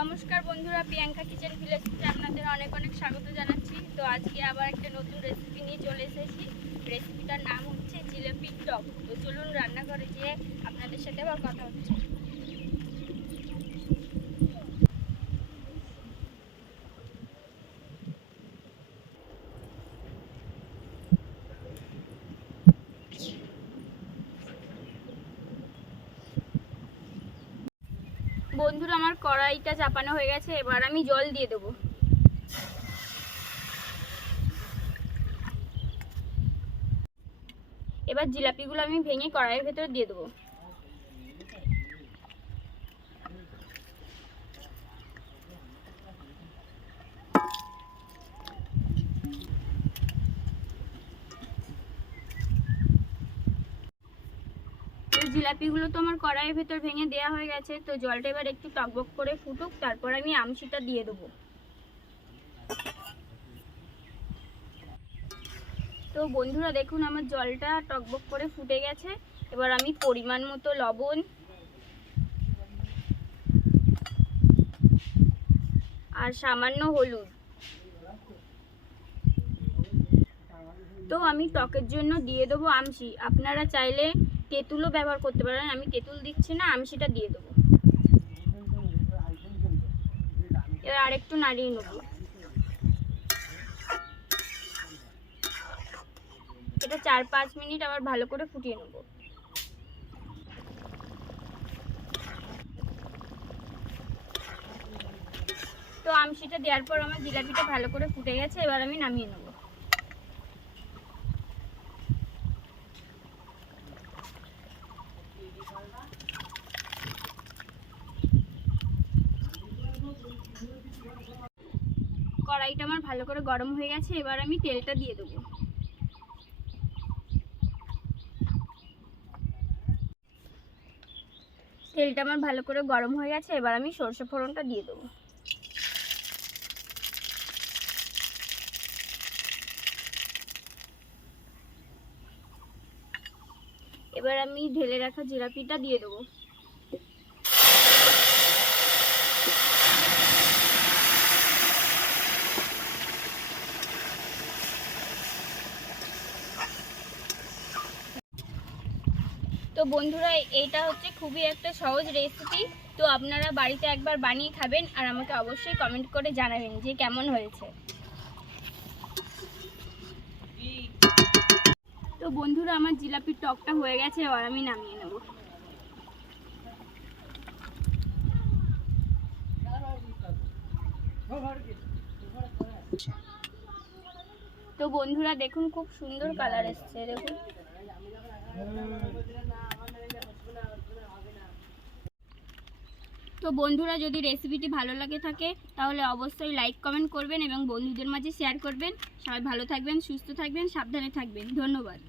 নমস্কার বন্ধুরা, প্রিয়াঙ্কা কিচেন ভিলেজে আপনাদের অনেক অনেক স্বাগত জানাচ্ছি। তো আজকে আবার একটা নতুন রেসিপি নিয়ে চলে এসেছি। রেসিপিটার নাম হচ্ছে জিলেপির টক। তো চলুন রান্নাঘরে যেয়ে আপনাদের সাথে আবার কথা হচ্ছে। বন্ধুরা আমার কড়াইটা চাপানো হয়ে গেছে, এবার আমি জল দিয়ে দেবো। এবার জিলাপিগুলো আমি ভেঙে কড়াইয়ের ভেতরে দিয়ে দেবো। জিলাপিগুলো তো আমার কড়াইয়ের ভেতর ভেঙে দেওয়া হয়ে গেছে, তো জলটা এবার একটু টকবক করে ফুটুক, তারপর আমি আমসিটা দিয়ে দেবো। তো বন্ধুরা, দেখুন আমার জলটা টকবক করে ফুটে গেছে, এবার আমি পরিমাণ মতো লবণ, আর সামান্য হলুদ। তো আমি টকের জন্য দিয়ে দেবো আমসি আপনারা চাইলে তেঁতুলও ব্যবহার করতে পারেন, আমি তেঁতুল দিচ্ছি না, আমি সেটা দিয়ে দেবো। এবার আরেকটু নাড়িয়ে নেব। এটা চার পাঁচ মিনিট আবার ভালো করে ফুটিয়ে নেব। তো আমসিটা দেওয়ার পর আমার জিলাপিটা ভালো করে ফুটে গেছে, এবার আমি নামিয়ে নেব। কড়াইটা আমার ভালো করে গরম হয়ে গেছে, এবার আমি তেলটা দিয়ে দেবো। তেলটা আমার ভালো করে গরম হয়ে গেছে, এবার আমি সর্ষে ফোড়নটা দিয়ে দেবো। এবার আমি ঢেলে রাখা জিলাপিটা দিয়ে দেবো। তো বন্ধুরা, এইটা হচ্ছে খুবই একটা সহজ রেসিপি তো আপনারা বাড়িতে একবার বানিয়ে খাবেন আর আমাকে অবশ্যই কমেন্ট করে জানাবেন যে কেমন হয়েছে। তো বন্ধুরা, আমার জিলাপির টকটা হয়ে গেছে, এবার আমি নামিয়ে নেব। তো বন্ধুরা দেখুন খুব সুন্দর কালার এসছে, দেখুন। তো বন্ধুরা যদি রেসিপিটি ভালো লাগে থাকে, তাহলে অবশ্যই লাইক কমেন্ট করবেন এবং বন্ধুদের মাঝে শেয়ার করবেন। সবাই ভালো থাকবেন, সুস্থ থাকবেন, সাবধানে থাকবেন। ধন্যবাদ।